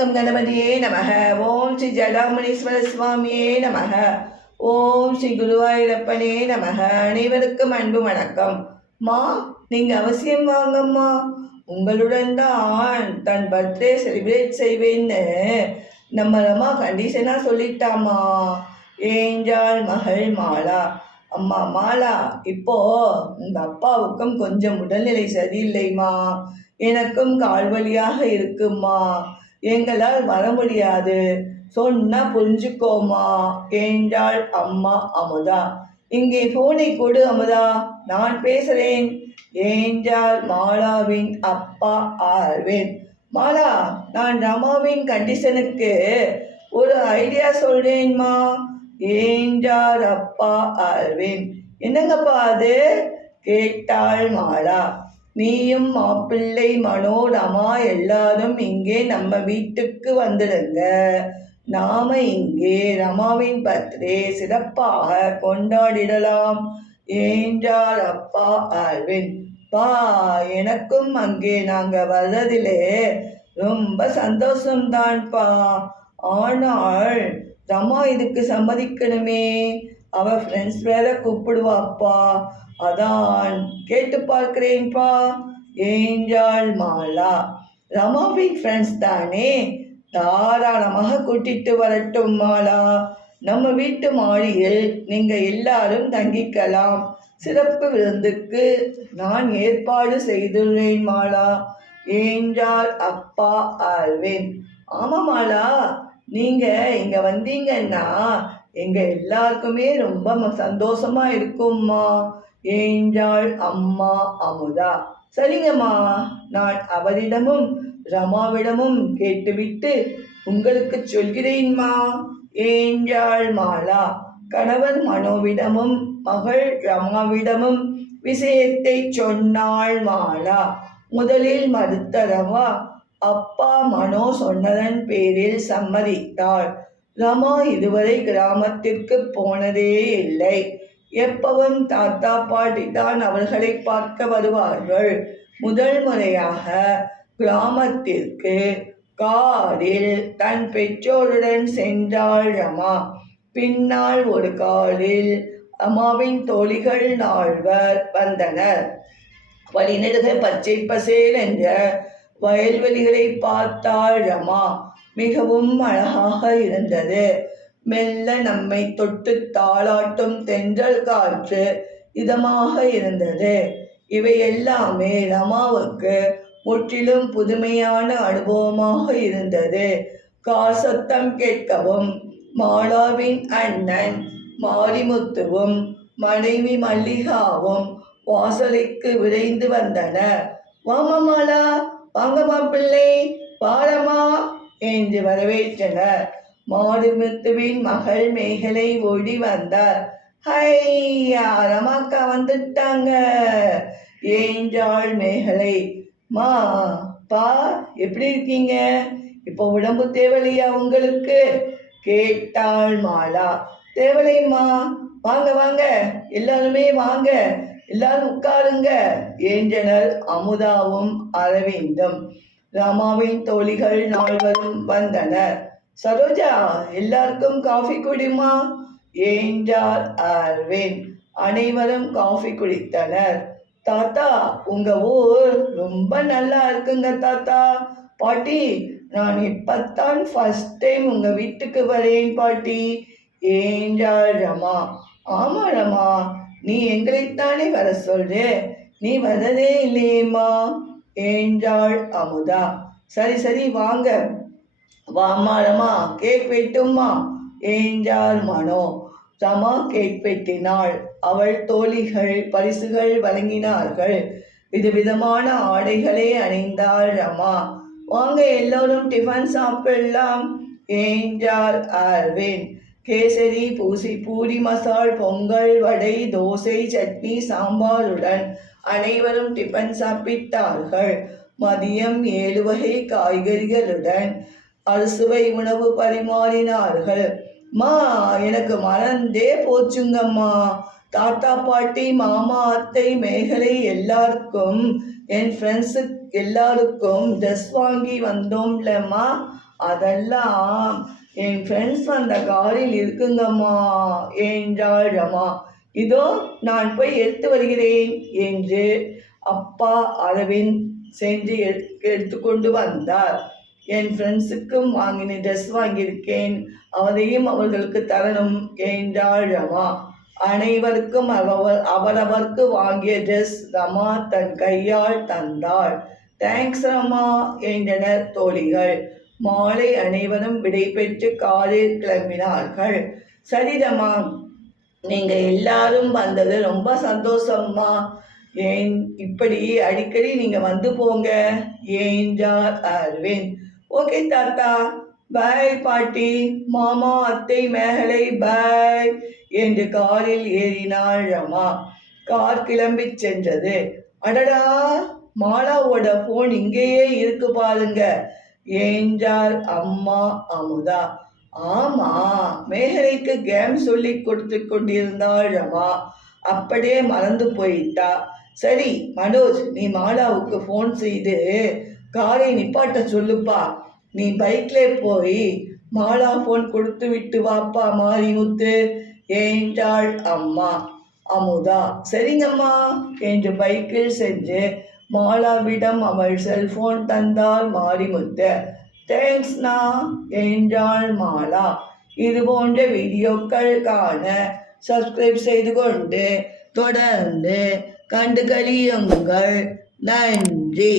Come கணபதியே நமக. ஓம் ஸ்ரீ ஜடாமணீஸ்வர சுவாமியே நமக. ஓம் ஸ்ரீ குருவாயூரப்பனே நமக. அனைவருக்கும் அன்பு வணக்கம். மா நீங்கள் அவசியம் வாங்கம்மா. உங்களுடன் தான் தன் பர்த்டே செலிப்ரேட் செய்வேன்னு நம்ம அம்மா கண்டிஷனாக சொல்லிட்டாமா ஏஞ்சாள் மகள் மாலா. அம்மா மாலா இப்போ உங்க அப்பாவுக்கும் கொஞ்சம் உடல்நிலை சரியில்லைம்மா. எனக்கும் கால் வலியாக இருக்குமா எங்களால் வர முடியாது. சொன்னா புரிஞ்சுக்கோமா என்றாள் அம்மா அமுதா. இங்கே போனை கொடு அமுதா நான் பேசுறேன் என்றாள் மாலாவின் அப்பா ஆர்வேன் மாலா நான் ரமாவின் கண்டிஷனுக்கு ஒரு ஐடியா சொல்றேன்மா என்றார் அப்பா அர்வின் என்னங்கப்பா அது? கேட்டாள் மாலா. நீயும் மாப்பிள்ளை மனோரமா எல்லாரும் இங்கே நம்ம வீட்டுக்கு வந்துடுங்க. நாம இங்கே ரமாவின் பர்த்டே சிறப்பாக கொண்டாடிடலாம். என்றார் அப்பா அர்வின் பா எனக்கும் அங்கே நாங்க வர்றதிலே ரொம்ப சந்தோஷம்தான்ப்பா ஆனால் ரமா இதுக்கு சம்மதிக்கணுமே. அவ ஃப்ரெண்ட்ஸ் வேற கூப்பிடுவாப்பா அதான் கேட்டு பார்க்கிறேன்ப்பா ஏஞ்சாள் மாலா. ரமாவின் ஃப்ரெண்ட்ஸ் தானே? தாராளமாக கூட்டிட்டு வரட்டும் மாலா. நம்ம வீட்டு மாடியில் நீங்கள் எல்லாரும் தங்கிக்கலாம். சிறப்பு விருந்துக்கு நான் ஏற்பாடு செய்துள்ளேன் மாலா. ஏஞ்சாள் அப்பா ஆல்வின் ஆமாம் மாலா நீங்கள் இங்கே வந்தீங்கன்னா எங்க எல்லாருக்குமே ரொம்ப சந்தோஷமா இருக்கும்மா. ஏஞ்சாள் அம்மா அமுதா. சரிங்கம்மா நான் அவரிடமும் ரமாவிடமும் கேட்டுவிட்டு உங்களுக்கு சொல்கிறேன்மா. ஏஞ்சாள் மாலா கணவர் மனோவிடமும் மகள் ரமாவிடமும் விஷயத்தை சொன்னாள் மாலா. முதலில் மறுத்த ரமா அப்பா மனோ சொன்னதன் பேரில் சம்மதித்தாள். ரமா இதுவரை கிராமத்திற்கு போனதே இல்லை. எப்பவும் தாத்தா பாட்டி தான் அவர்களை பார்க்க வருவார்கள். முதல் முறையாக கிராமத்திற்கு காரில் தன் பெற்றோருடன் சென்றாள் ரமா. பின்னால் ஒரு காரில் அம்மாவின் தோழிகள் நால்வர் வந்தனர். வழிநெடுக பச்சை பசேல் என்ற வயல்வெளிகளை பார்த்தாள் ரமா. மிகவும் அழகாக இருந்தது. மெல்ல நம்மை தொட்டு தாளாட்டும் தென்றல் காற்று இதமாக இருந்தது. இவை எல்லாமே ரமாவுக்கு முற்றிலும் புதுமையான அனுபவமாக இருந்தது. கார் சத்தம் கேட்கவும் மாலாவின் அண்ணன் மாரிமுத்துவும் மனைவி மல்லிகாவும் வாசலைக்கு விரைந்து வந்தனர். வாமா மாலா வாங்க மாப்பிள்ளை வாரமா என்று வரவேற்றனர். மாரிமுத்துவின் மகள் மேகலை ஓடி வந்தார். ஹையா ரமாக்கா வந்துட்டாங்க? ஏஞ்சாள் மேகலை. மா பா எப்படி இருக்கீங்க? இப்போ உடம்பு தேவலையா உங்களுக்கு? கேட்டாள் மாலா. தேவலைம்மா வாங்க வாங்க. எல்லாருமே வாங்க. எல்லாரும் உட்காருங்க. என்றனர் அமுதாவும் அரவிந்தும். ராமாவின் தோழிகள் நால்வரும் வந்தனர். சரோஜா எல்லாருக்கும் காஃபி குடிமா? என்றார் அரவிந்த். அனைவரும் காஃபி குடித்தனர். தாத்தா உங்க ஊர் ரொம்ப நல்லா இருக்குங்க தாத்தா. பாட்டி நான் இப்பத்தான் ஃபர்ஸ்ட் டைம் உங்க வீட்டுக்கு வரேன் பாட்டி ஏஞ்சாள் ரமா. ஆமா ரமா நீ எங்களைத்தானே வர சொல்ற நீ வரதே இல்லையேம்மா? என்றாள் அமுதா. சரி சரி வாங்க. வாமாரமா கேக் வெட்டும்மா. ஏஞ்சாள் மனோ. ரமா கேக் வெட்டினாள். அவள் தோழிகள் பரிசுகள் வழங்கினார்கள். விதவிதமான ஆடைகளை அணிந்தாள் ரமா. வாங்க எல்லோரும் டிஃபன் சாப்பிடலாம். என்றார் அர்வின் கேசரி பூசி பூரி மசால் பொங்கல் வடை தோசை சட்னி சாம்பாருடன் அனைவரும் டிஃபன் சாப்பிட்டார்கள். மதியம் ஏழு வகை காய்கறிகளுடன் அறுசுவை உணவு பரிமாறினார்கள். மா எனக்கு மறந்தே போச்சுங்கம்மா. தாத்தா பாட்டி மாமா அத்தை மேகலை எல்லாருக்கும் என் ஃப்ரெண்ட்ஸு எல்லாருக்கும் ட்ரெஸ் வாங்கி வந்தோம்லம்மா. அதெல்லாம் என் ஃப்ரெண்ட்ஸ் வந்த காரில் இருக்குங்கம்மா என்றாள் ரமா. இதோ நான் போய் எடுத்து வருகிறேன் என்று அப்பா அரவின் சென்று எடு- எடுத்துக்கொண்டு வந்தார். என் ஃப்ரெண்ட்ஸுக்கும் வாங்கின ட்ரெஸ் வாங்கியிருக்கேன். அவரையும் அவர்களுக்கு தரணும் என்றாள் ரமா அனைவருக்கும் அவவர் அவரவர்க்கு வாங்கிய ட்ரெஸ் ரமா தன் கையால் தந்தாள். தேங்க்ஸ் ரமா என்றனர் தோழிகள். மாலை அனைவரும் விடைபெற்று காலில் கிளம்பினார்கள். சரி ரமா நீங்க எல்லாரும் வந்தது ரொம்ப சந்தோஷம்மா. ஏன் இப்படி அடிக்கடி நீங்க வந்து போங்க? ஏஞ்சார் அரவிந்த்? ஓகே தாத்தா. பாய் பாட்டி. மாமா அத்தை மேகலை. பாய் என்று காரில் ஏறினாள் ரமா. கார் கிளம்பி சென்றது. அடடா! மாலாவோட போன் இங்கேயே இருக்கு பாருங்க. என்றார் அம்மா அமுதா. ஆமா மேகலைக்கு கேம் சொல்லி கொடுத்து கொண்டிருந்தாள் ரமா. அப்படியே மறந்து போயிட்டா. சரி மனோஜ் நீ மாலாவுக்கு ஃபோன் செய்து காரை நிப்பாட்ட சொல்லுப்பா. நீ பைக்ல போய் மாலா ஃபோன் கொடுத்து விட்டு வாப்பா மாரிமுத்து. என்றாள் அம்மா. அமுதா சரிங்கம்மா என்று பைக்கில் சென்று மாலாவிடம் அவள் செல்போன் தந்தாள் மாரிமுத்து. தேங்க்ஸ்ண்ணா என்றாள் மாலா. இது போன்ற வீடியோக்கள் காண சப்ஸ்கிரைப் செய்து கொண்டு தொடர்ந்து கண்டு கழியுங்கள். நன்றி.